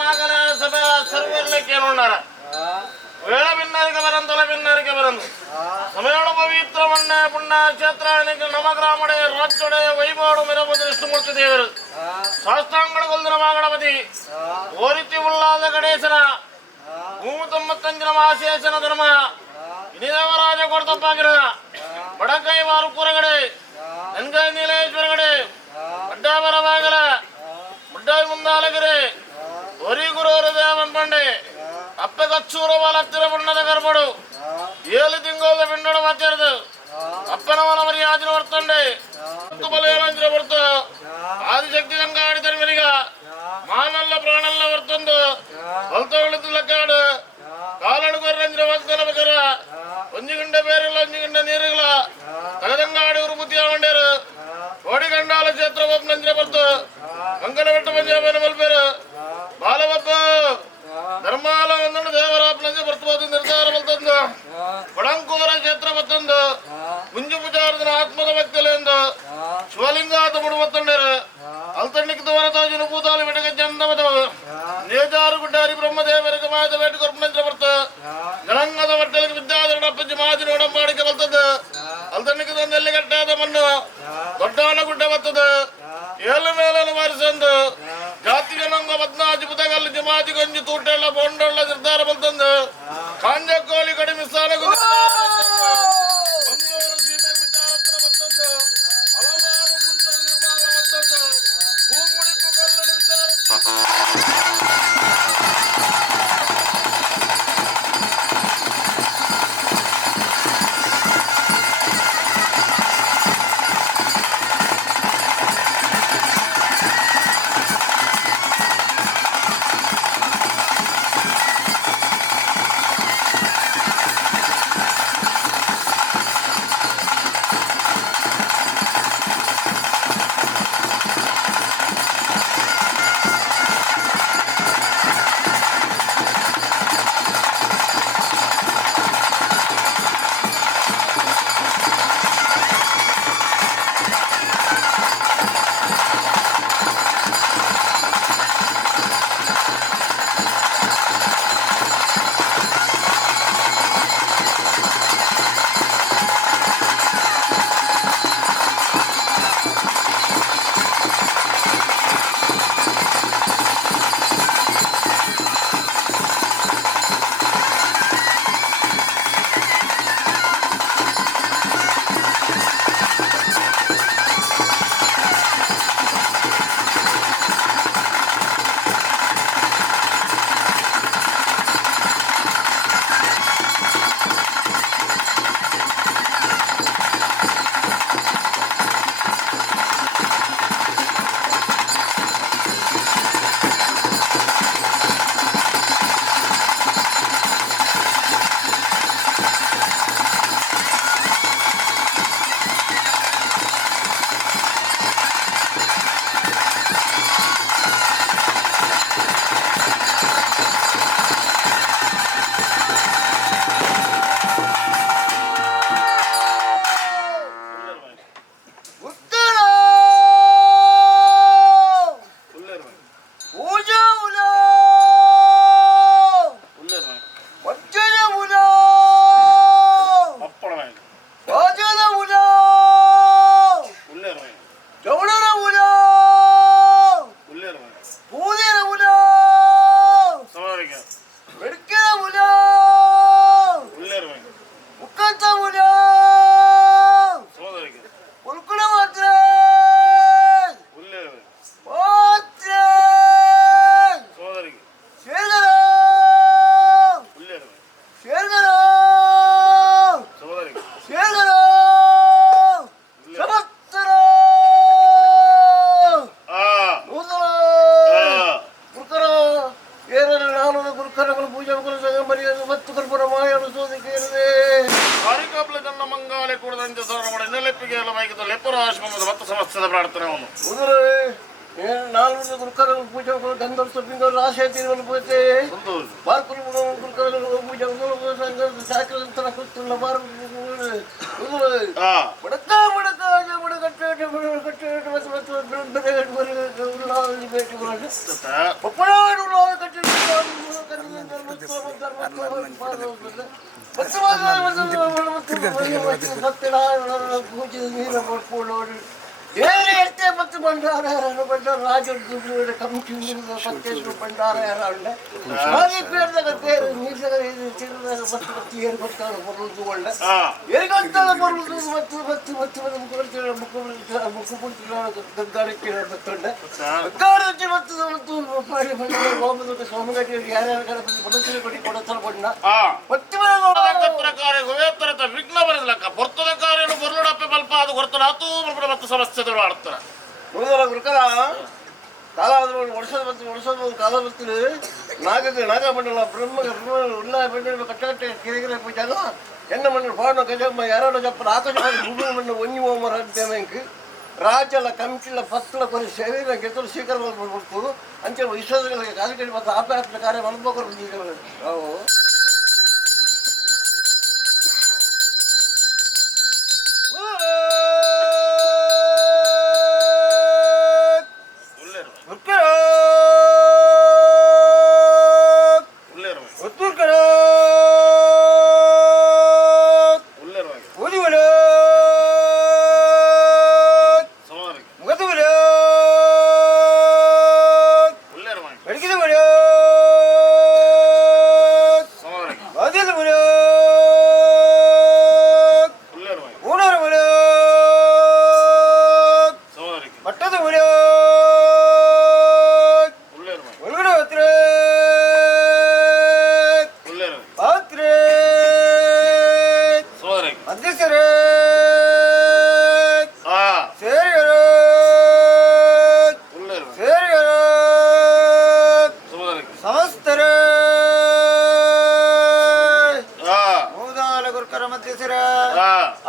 మగల సభ సర్వర్లకి ఉన్నారు వేళ విన్నరికి వరంతుల విన్నరికి వరందు సమయంలో పవిత్రమన్న పుణ్యక్షేత్రానికి నవగ్రాముడే రాజ్యుడే వైభవుడు మిరపతి విష్ణుమూర్తి దేವರು శాస్త్రాంగడ కొల్దిన మాగణపతి ఓరితి ఉల్లాద గణేశన ಭೂಮತಂಜನ ಆಶೇಷನ ಧರ್ಮ ಇನಿದೇವರಾಜ ಕೊಡ್ತಪ್ಪಾಗಿರ ಬಡಕೈ ವಾರು ಕೂರಗಡೆ ನನ್ಗೈ ನೀಲೇಶ್ವರಗಡೆ ಅಡ್ಡಾಬರ ಬಾಗಲ ಮುಡ್ಡಾಯಿ ಮುಂದಾಲಗಿರೆ ಒರಿ ಗುರು ದೇವಂಪಂಡೆ ಅಪ್ಪೆ ಕಚ್ಚೂರ ಹತ್ತಿರ ಬಣ್ಣದ ಗರ್ಭಡು 7 ತಿಂಗಳ ಬೆಂಡಡ ಮಾತಾಡ್ದು ಅಪ್ಪನವನ ಮರಿ ಆದಿನ ಬರ್ತಂಡೆ ಬಲೇವಂಜ್ರ ಬರ್ತು ಆದಿಶಕ್ತಿ ಸಂಘ ಆಡಿದ ಮರಿಗ ಮಾನಲ್ಲ ಪ್ರಾಣಲ್ಲ ಬರ್ತಂದು ಹೊಲ್ತ ಉಳಿದು ಲಕ್ಕಾಡು ಕಾಲಡುಗರಂಜ್ರ ವಾಗ್ದಾನ ಬೇಕಾರ ಒಂಜಿ ಗಂಟೆ ಬೇರಿಲ್ಲ ಒಂಜಿ ಗಂಟೆ ನೀರಿಲ್ಲ ತಗದಂಗಾಡಿ ಊರು ಬುದ್ಧಿಯ ಮಂಡ್ಯರು ಕೋಡಿ ಗಂಡಾಲ ಕ್ಷೇತ್ರ ಒಬ್ಬನಂಜ್ರ ಬರ್ತು ಮಂಗನ ಬೆಟ್ಟ ಪಂಜಾಬನ ಮಲ್ಪೇರು ಬಾಲವಪ್ಪ ಧರ್ಮಾಲ ಒಂದೊಂದು ದೇವರಾಪನಂಜ ಬರ್ತಬೋದು ನಿರ್ಧಾರ ಬಲ್ತಂದು ಬಡಂಕೂರ ಕ್ಷೇತ್ರ ಬತ್ತಂದು ಮುಂಜು ಪೂಜಾರ್ದನ ಆತ್ಮದ ಭಕ್ತಿಲೆಂದು ಶಿವಲಿಂಗಾತ ಬಿಡುವತ್ತಂಡರು ಅಲ್ತಣ್ಣಿಕ್ ದೂರತಾಜಿನ ಭೂತಾಲಿ ಬೆಟಗೆ ಚಂದ ಮತವು ನೇಜಾರು ಗುಡ್ಡಾರಿ ಬ್ರಹ್ಮದೇವರಿಗೆ ಮಾದ ಬೇಟ ಕೊರ್ಪನಂಜ ಬರ್ತ ಜಲಂಗದ ಬಟ್ಟಲಿಗೆ ವಿದ್ಯಾಧರಣ ಪಂಚ ಮಾದಿನ ಒಡಂಬಾಡಿಕೆ ಬರ್ತದ ಅಲ್ತಣ್ಣಿಕ್ ತಂದೆಲ್ಲಿ ಗಟ್ಟಾದ ಮಣ್ಣು ದೊಡ್ಡವನ ಗುಡ್ಡ ಬರ್ತದ ಏಳು ಮೇಲನ್ನು ಮಾರಿಸಂದು ಜಾತಿಗೆ ನಂಗ 14 ಪುತಗಲ್ಲು ಜಮಾತಿ ಗಂಜಿ ತೂಟೆಲ್ಲ ಬೋಂಡೊಳ್ಳ ನಿರ್ಧಾರ ಬಲ್ತಂದು ಕಾಂಜ ಕೋಳಿ ಕಡಿಮೆ ಸ್ಥಾನಗೂ ಸೀಮೆ ವಿಚಾರತ್ರ ಬರ್ತಂದು ಹಲವಾರು ಪುರುಷರ ನಿರ್ಮಾಣ ಬರ್ತಂದು ಭೂಮುಡಿಪು ಕಲ್ಲನ ವಿಚಾರ ಪ್ರಾರ್ಥನೆ ನಾಲ್ಕು ಗುರುಕರ ಪೂಜೆ ಗಂಧರ್ವ ಸಭ್ಯ ರಾಶಿ ಪೂಜೆ ಬಾರ್ಕುಲು ಗುರುಕರ ಪೂಜೆ ಸಾಕರ ಕೂತಿಲ್ಲ ಬಾರ್ ಮತ್ತು ಭಂಡಾರ ರಾಜ ಕಮಿಟಿ ಭಂಡಾರ ಏರು ಬರ್ತಾರೆ ಬರುವುದು ಒಳ್ಳೆ ಏರಿಗಂತ ಬರುವುದು ವಿಘ್ನ ಬರಲಕ್ಕ ಬರ್ತದ ಕಾರ್ಯನು ಬರುಡಪ್ಪೆ ಬಲ್ಪ ಅದು ಹೊರತನ ಆತು ಮತ್ತು ಸಮಸ್ಯೆಗಳು ಆಡ್ತಾರ ಗುರುಕರ ಕಾಲ ವರ್ಷದ ಕಾಲ ಬರ್ತೀನಿ ನಾಗಮಂಡಲ ಬ್ರಹ್ಮ ಉಲ್ಲ ಮಂಡಲ ಕಟ್ಟಕಟ್ಟೆ ಕಿರಿಗಿರ ಜಾಗ ಎನ್ನ ಮಂಡಲ ಪಾಡ ಗಜಮ್ಮ ಯಾರೋ ಜಪ್ಪನ ಆಕಾಶ ಭೂಮಿ ಮಣ್ಣು ಒಂಜಿ ಓಮರ ಅಂತೇನಂಕ್ ರಾಜಲ ಕಂಚಿಲ ಪತ್ತಲ ಕೊರಿ ಶರೀರ ಗೆತ್ತಲು ಸ್ವೀಕಾರ ಮಾಡ್ಬೋದು ಅಂಚೆ ವಿಶ್ವಾಸಗಳಿಗೆ ಕಾಲಿಕಡಿ ಮತ್ತು ಆಪಾಯತ್ನ ಕಾರ್ಯ ಅನುಭವ ನಾವು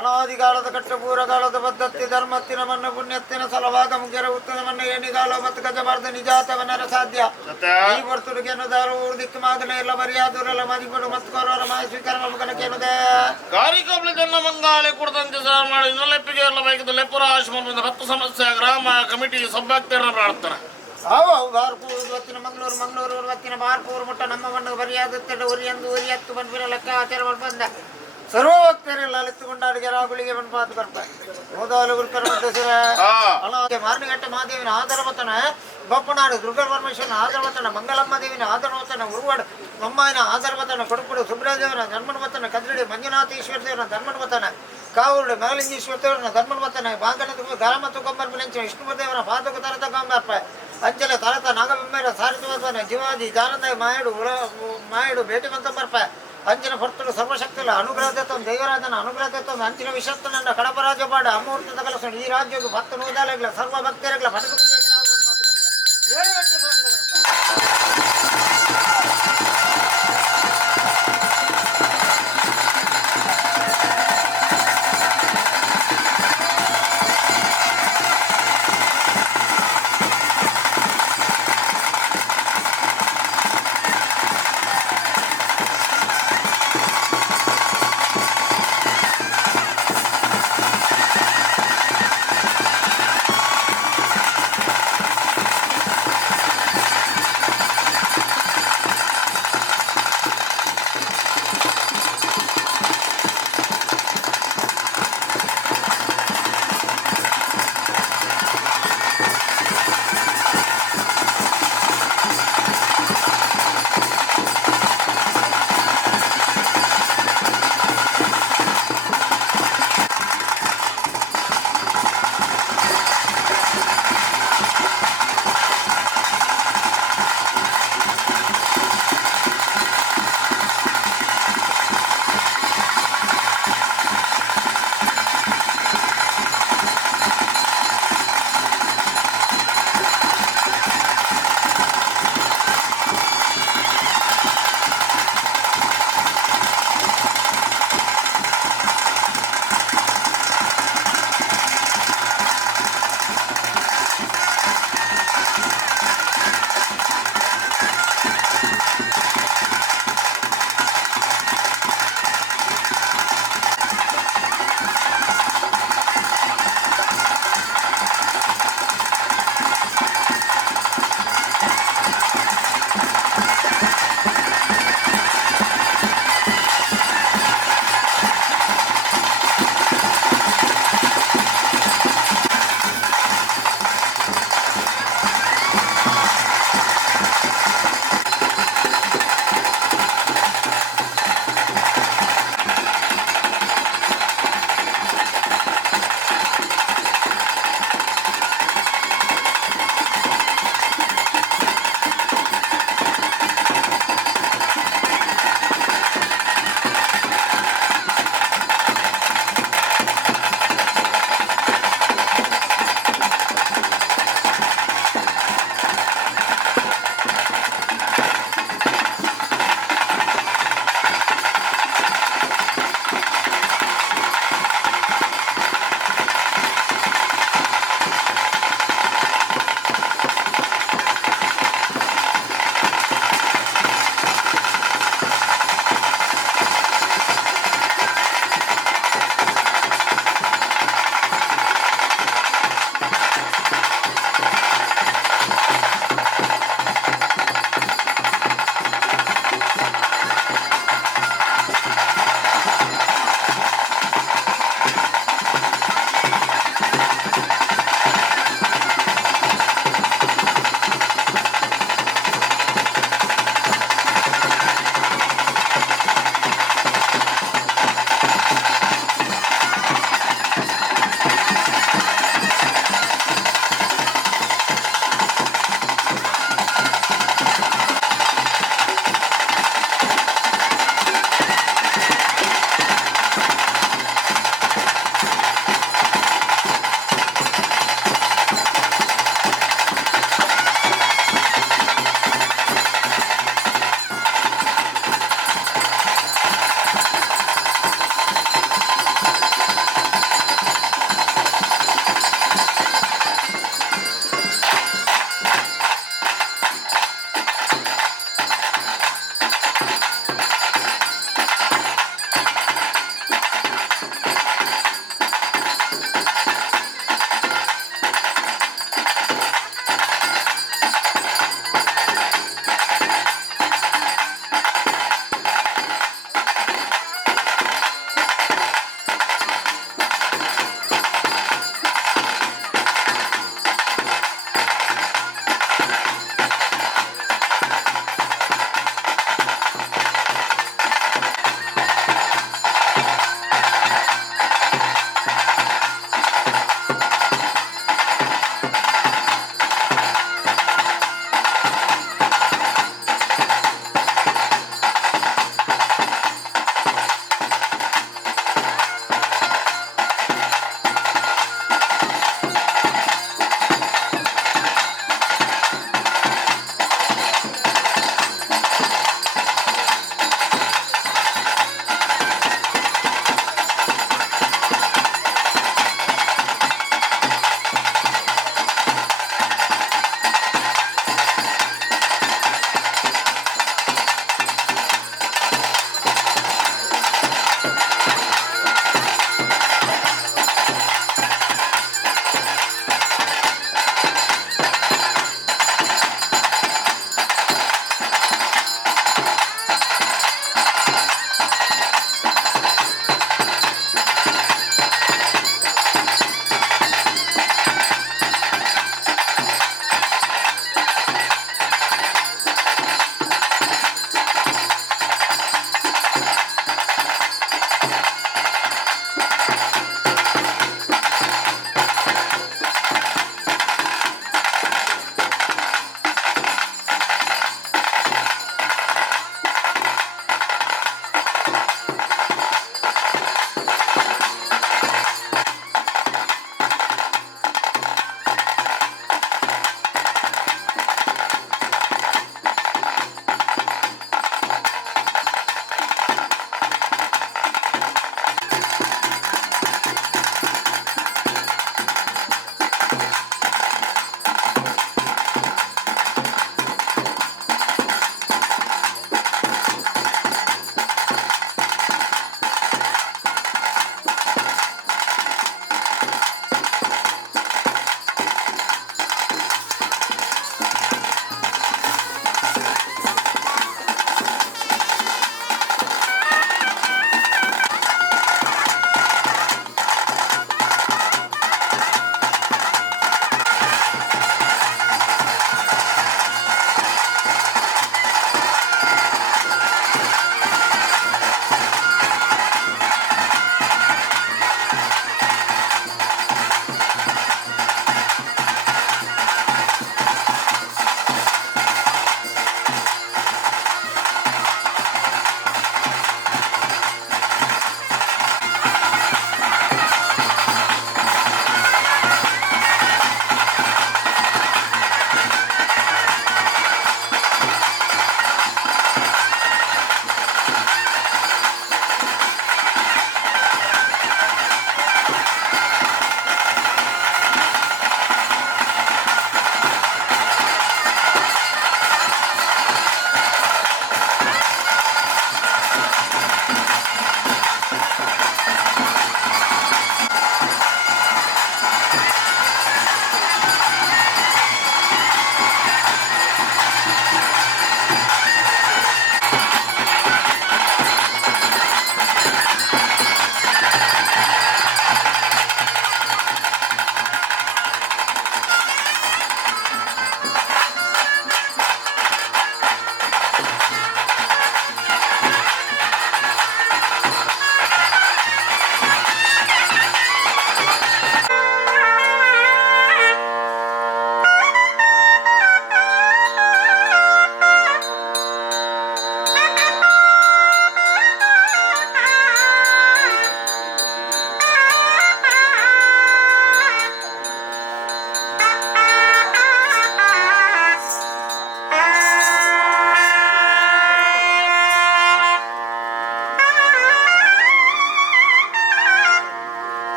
ಅನಾದಿಕಾಲದ ಕಟ್ಟಪೂರಕಾಲದ ಪದ್ಧತಿ ಧರ್ಮತ್ತಿನ ಮನ್ನ ಪುಣ್ಯತ್ತಿನ ಸಲವಾದ ಮುಖ್ಯರ ಉತ್ತಮ ಮನ್ನ ಎಣಿಗಾಲ ಮತ್ತು ಗಜಬಾರ್ದ ನಿಜಾತವನರ ಸಾಧ್ಯ ಈ ವರ್ತುಡಿಗೆನ್ನು ದಾರು ದಿಕ್ಕು ಮಾದನೆ ಎಲ್ಲ ಮರ್ಯಾದರೆಲ್ಲ ಮದಿಪಡು ಮತ್ತು ಕೌರವರ ಮಾಯ ಸ್ವೀಕಾರ ಮಗನಕ್ಕೇನುದೆ ಕಾರಿಕಬ್ಲಿ ಜನ್ನ ಮಂಗಾಲೆ ಕುಡದಂತೆ ಸಹ ಮಾಡಿ ಇನ್ನೊಲೆಪ್ಪಿಗೆ ಎಲ್ಲ ಬೈಕಿದ ಲೆಪ್ಪುರ ಆಶ್ರಮದಿಂದ 10 ಸಮಸ್ಯೆ ಗ್ರಾಮ ಕಮಿಟಿ ಸಭಾಕ್ತಿಯರನ್ನು ಮಾಡ್ತಾರೆ ಬಾರ್ಪೂರ್ ಇವತ್ತಿನ ಮಂಗಳೂರು ಇವತ್ತಿನ ಬಾರ್ಪೂರ್ ಮುಟ್ಟ ನಮ್ಮ ಮಣ್ಣು ಬರಿಯಾದ ಉರಿಯಂದು ಉರಿಯತ್ತು ಬಂದ್ಬಿರ ಲೆಕ್ಕ ಆಚಾರ ಬಂದ ಸರ್ವ ಭಕ್ತರೆಲ್ಲ ಅಲೆತ್ತುಕೊಂಡು ಅಡುಗೆ ರಾಗುಳಿಗೆ ಬಂದು ಮಾತು ಬರ್ತಾರೆ ಹೋದವಲು ಗುರುಕರ ಮಾರಣಿಘಟ್ಟ ಮಹಾದೇವಿನ ಆಧಾರವತನ ಬಪ್ಪನಾಡು ದುರ್ಗಾ ಪರಮೇಶ್ವರನ ಆಧಾರವತನ ಮಂಗಳಮ್ಮ ದೇವಿನ ಆಧಾರವತನ ಉರುವಾಡು ಮಮ್ಮಾಯಿನ ಆಧಾರವತನ ಕೊಡುಪುಡು ಸುಬ್ರಹ್ಮಣ್ಯದೇವರ ಧರ್ಮಣವತನ ಕದ್ರಡಿ ಮಂಜುನಾಥೇಶ್ವರ ದೇವರ ಧರ್ಮಣವತನ ಕಾವೂರು ಮಗಲಿಂಗೇಶ್ವರ ದೇವರನ ಧರ್ಮಣವತನ ಬಾಂಗನ ಗಾರಮ ತುಗೊಂಬರ್ ಬಿಲಂಚ ವಿಷ್ಣುದೇವರ ಪಾದಕ ತರತ ಗೊಂಬರ್ಪ ಅಂಚಲ ತರತ ನಾಗಬೆಮ್ಮೆರ ಸಾರಥಿವತನ ಜೀವಾದಿ ಜಾನದ ಮಾಯಡು ಭೇಟಿ ಬಂತಂಬರ್ಪ ಅಂಚಿನ ಭರ್ತರು ಸರ್ವಶಕ್ತಿಲ್ಲ ಅನುಗ್ರಹದತ್ತ ದೈವರಾಜನ ಅನುಗ್ರಹದತ್ತ ಅಂಚಿನ ವಿಶಸ್ತನ ಕಡಪರಾಜ ಪಾಡ ಅಮೂರ್ತದ ಕಲಸ ಈ ರಾಜ್ಯಕ್ಕೆ ಭಕ್ತ ನೂದಾಲಗಳ ಸರ್ವ ಭಕ್ತರಗಳ ಪಡೆದು